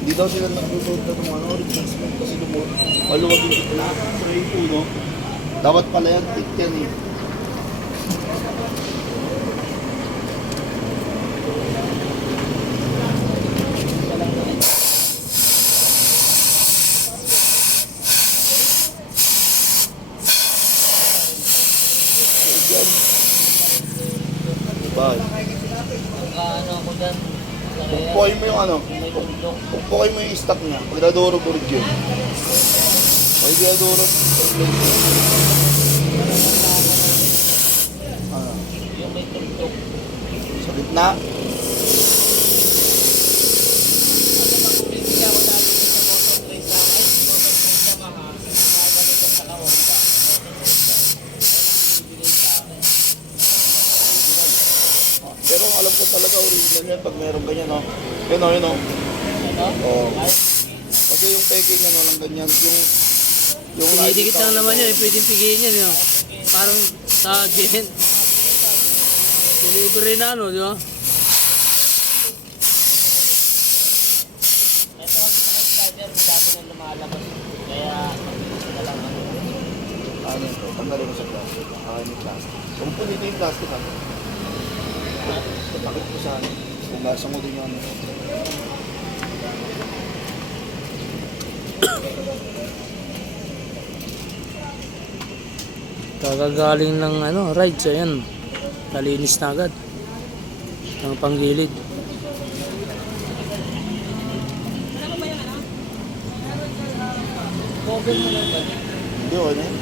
Hindi daw sila nagluto ng ano, replacement kasi maluwag yung gitna. So yung puno, dapat pala yan, thick yan eh. Yan. Diba? Ano ako dyan? Pukpukin mo yung ano, pukpukin mo yung stock niya. Pag nadurog-durog yun. Pag nadurog, ano? Yung may tugtog. Sa gitna. Hindi ako lagi sa motor train sa akin. Motor train sa Maha. Nakagalit sa Kawangga. Motor train sa. Ayun ang binibigay sa akin. Pero alam ko talaga original yan pag meron ganyan, no? Yun, no, yun, no? Ano? Oo. Ay, Kasi yung peking, ano lang ganyan, yung Pinidikit lang naman yun, pwedeng pigihin yan yun. Parang sa gen. Delivery na ano, di ba? ito kasi mga spider, madami nang lumalabas. Kaya, mabilis na lang ano. ano ito, tanggalin mo sa plastic, kakain yung plastic. Kung punito yung plastic, ano? Takit ko sa ano, kung lasa mo din yung ano. Kagagaling ng ano, rides, ayan. Nalinis na agad. Ang panggilid. Cover mo lang ba? Hindi, ano yun?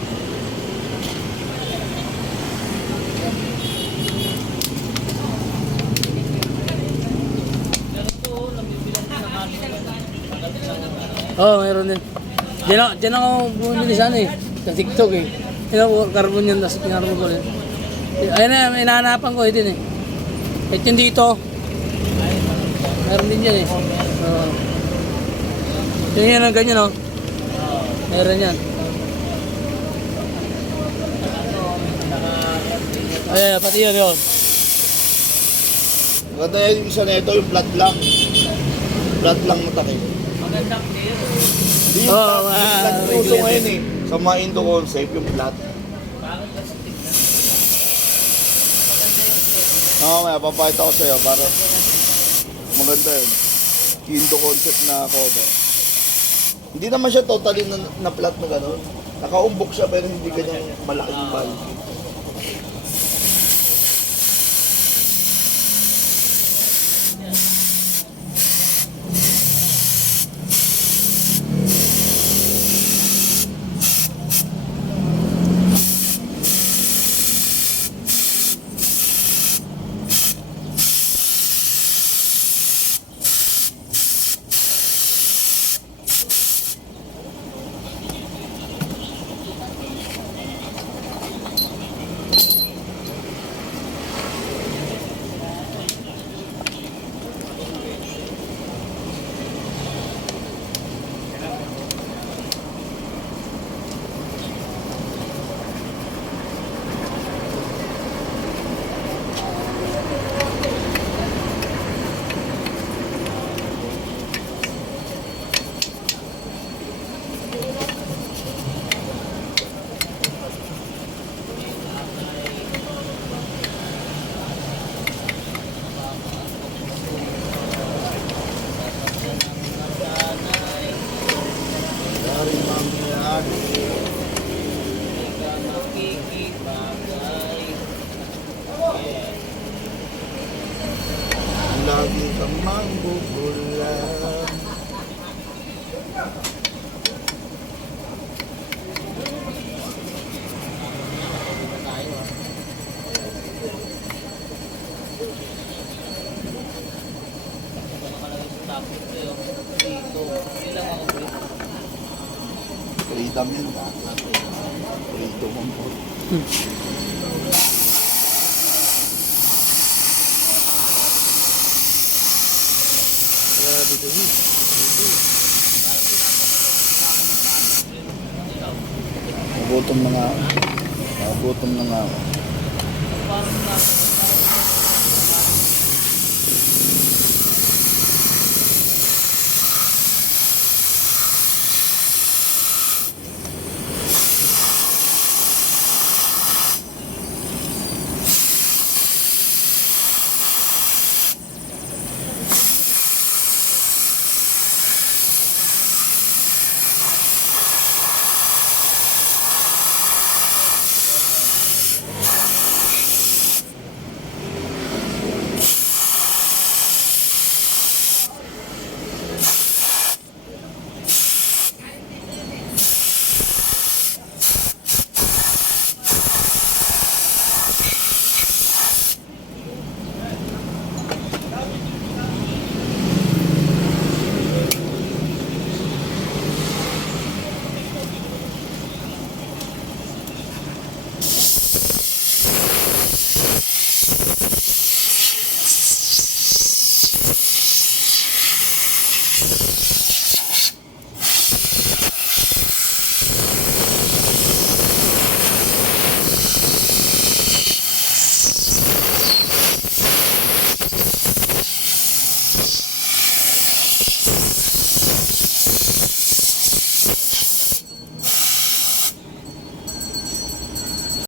Pero ito, nabibilan ko na kami. Magalit lang ang ano. Oo, meron din. Diyan ako bumili sa ano eh. Sa TikTok eh. Yan ako, carbon yun, tapos pinarmo ko rin. Ayun na, may nahanapan ko din eh. Kahit yung dito. Meron din yan eh. Oo. Yung yan ang ganyan oh. Meron yan. Ayan, pati yun yun. Maganda yan yung isa na ito, yung flat lang. Flat lang na takip. Magandang clear. Hindi yung Oo, flat na uso ngayon eh. Sa mga Indo concept, yung flat. Bakit kasi tignan? Maganda yung clear. Oo, may papakita ko sa'yo para maganda yun. Indo concept na cover. Hindi naman siya totally na flat na gano'n. Nakaumbok siya pero hindi ganyan malaking bal. Dari mangyayari. Ika nakikibagay. Lagi kang manggugulan. Nakalagay sa topic ko yung dito. Ilang ako dito. Freedom yun. Freedom ang po. Kaya dito yun. Nagutom na nga ako. Nagutom na nga ako. Parang nasa